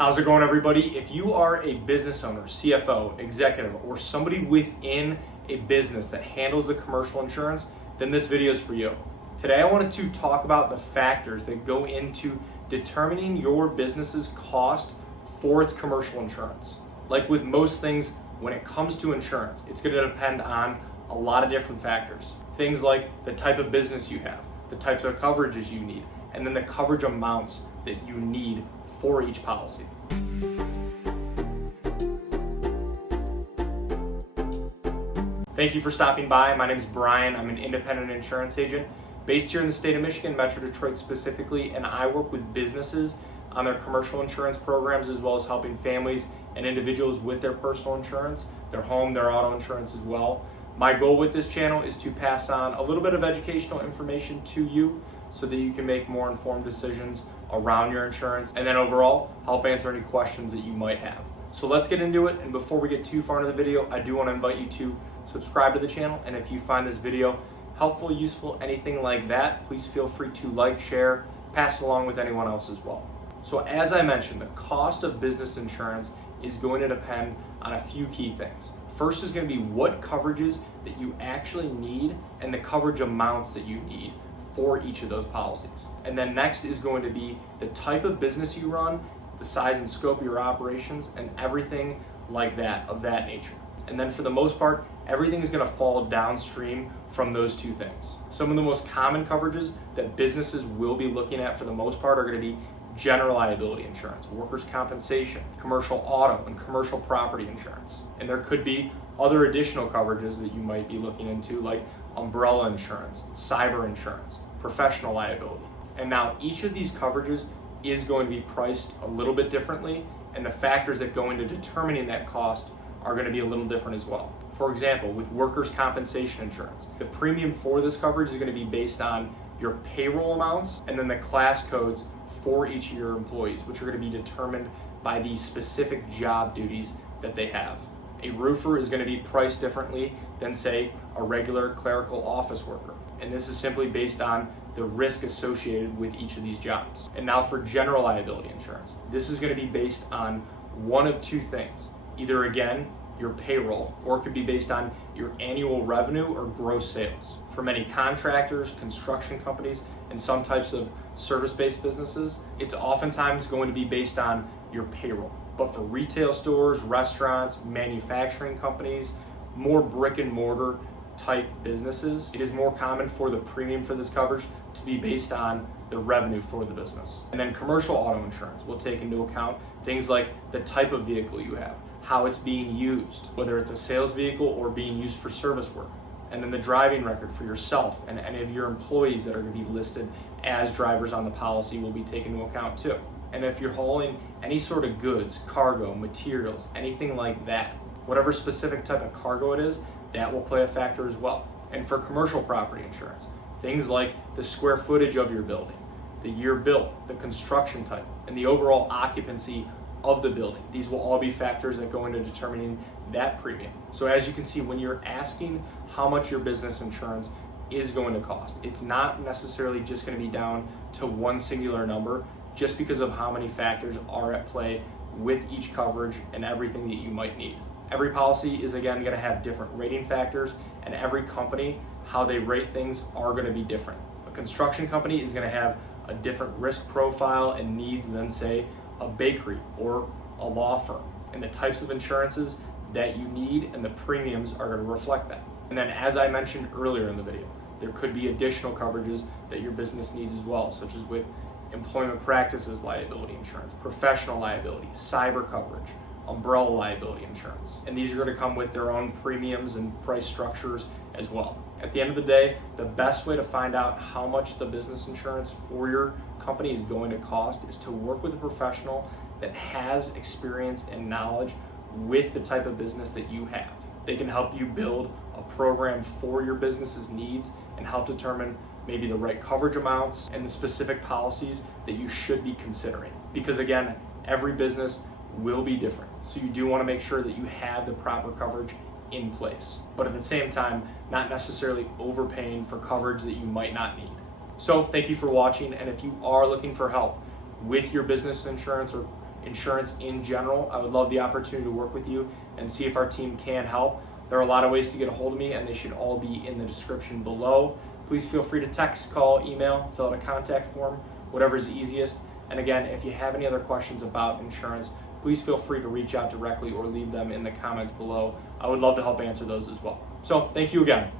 How's it going, everybody? If you are a business owner, CFO, executive, or somebody within a business that handles the commercial insurance, then this video is for you. Today, I wanted to talk about the factors that go into determining your business's cost for its commercial insurance. Like with most things, when it comes to insurance, it's going to depend on a lot of different factors. Things like the type of business you have, the types of coverages you need, and then the coverage amounts that you need for each policy. Thank you for stopping by. My name is Brian. I'm an independent insurance agent based here in the state of Michigan, Metro Detroit specifically, and I work with businesses on their commercial insurance programs as well as helping families and individuals with their personal insurance, their home, their auto insurance as well. My goal with this channel is to pass on a little bit of educational information to you so that you can make more informed decisions around your insurance, and then overall help answer any questions that you might have. So let's get into it, and before we get too far into the video, I do want to invite you to subscribe to the channel, and if you find this video helpful, useful, anything like that, please feel free to like, share, pass it along with anyone else as well. So as I mentioned, the cost of business insurance is going to depend on a few key things. First is going to be what coverages that you actually need and the coverage amounts that you need for each of those policies. And then next is going to be the type of business you run, the size and scope of your operations, and everything like that, of that nature. And then for the most part, everything is going to fall downstream from those two things. Some of the most common coverages that businesses will be looking at for the most part are going to be general liability insurance, workers' compensation, commercial auto, and commercial property insurance. And there could be other additional coverages that you might be looking into, like umbrella insurance, cyber insurance, professional liability. And now each of these coverages is going to be priced a little bit differently, and the factors that go into determining that cost are going to be a little different as well. For example, with workers' compensation insurance, the premium for this coverage is going to be based on your payroll amounts and then the class codes for each of your employees, which are going to be determined by the specific job duties that they have. A roofer is going to be priced differently than, say, a regular clerical office worker. And this is simply based on the risk associated with each of these jobs. And now for general liability insurance, this is going to be based on one of two things. Either, again, your payroll, or it could be based on your annual revenue or gross sales. For many contractors, construction companies, and some types of service-based businesses, it's oftentimes going to be based on your payroll. But for retail stores, restaurants, manufacturing companies, more brick and mortar type businesses, it is more common for the premium for this coverage to be based on the revenue for the business. And then commercial auto insurance will take into account things like the type of vehicle you have, how it's being used, whether it's a sales vehicle or being used for service work. And then the driving record for yourself and any of your employees that are going to be listed as drivers on the policy will be taken into account too. And if you're hauling any sort of goods, cargo, materials, anything like that, whatever specific type of cargo it is, that will play a factor as well. And for commercial property insurance, things like the square footage of your building, the year built, the construction type, and the overall occupancy of the building. These will all be factors that go into determining that premium. So as you can see, when you're asking how much your business insurance is going to cost, it's not necessarily just going to be down to one singular number, just because of how many factors are at play with each coverage and everything that you might need. Every policy is, again, going to have different rating factors, and every company, how they rate things are going to be different. A construction company is going to have a different risk profile and needs than, say, a bakery or a law firm. And the types of insurances that you need and the premiums are going to reflect that. And then, as I mentioned earlier in the video, there could be additional coverages that your business needs as well, such as with employment practices liability insurance, professional liability, cyber coverage, umbrella liability insurance. And these are going to come with their own premiums and price structures as well. At the end of the day, the best way to find out how much the business insurance for your company is going to cost is to work with a professional that has experience and knowledge with the type of business that you have. They can help you build a program for your business's needs and help determine maybe the right coverage amounts and the specific policies that you should be considering. Because again, every business will be different. So you do want to make sure that you have the proper coverage in place, but at the same time, not necessarily overpaying for coverage that you might not need. So thank you for watching, and if you are looking for help with your business insurance or insurance in general, I would love the opportunity to work with you and see if our team can help. There are a lot of ways to get a hold of me, and they should all be in the description below. Please feel free to text, call, email, fill out a contact form, whatever is easiest. And again, if you have any other questions about insurance, please feel free to reach out directly or leave them in the comments below. I would love to help answer those as well. So thank you again.